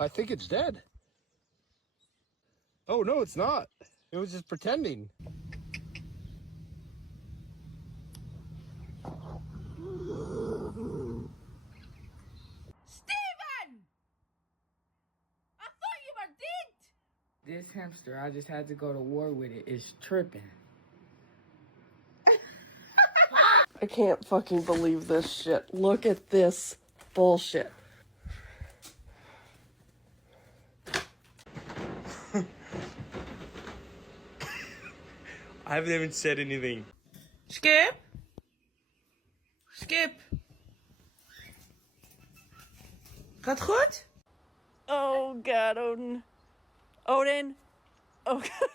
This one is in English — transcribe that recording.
I think it's dead. Oh, no, it's not. It was just pretending. Steven! I thought you were dead! This hamster, I just had to go to war with it. It's tripping. I can't fucking believe this shit. Look at this bullshit. I haven't even said anything. Skip? Skip? Gaat goed? Oh god, Odin. Odin. Oh god.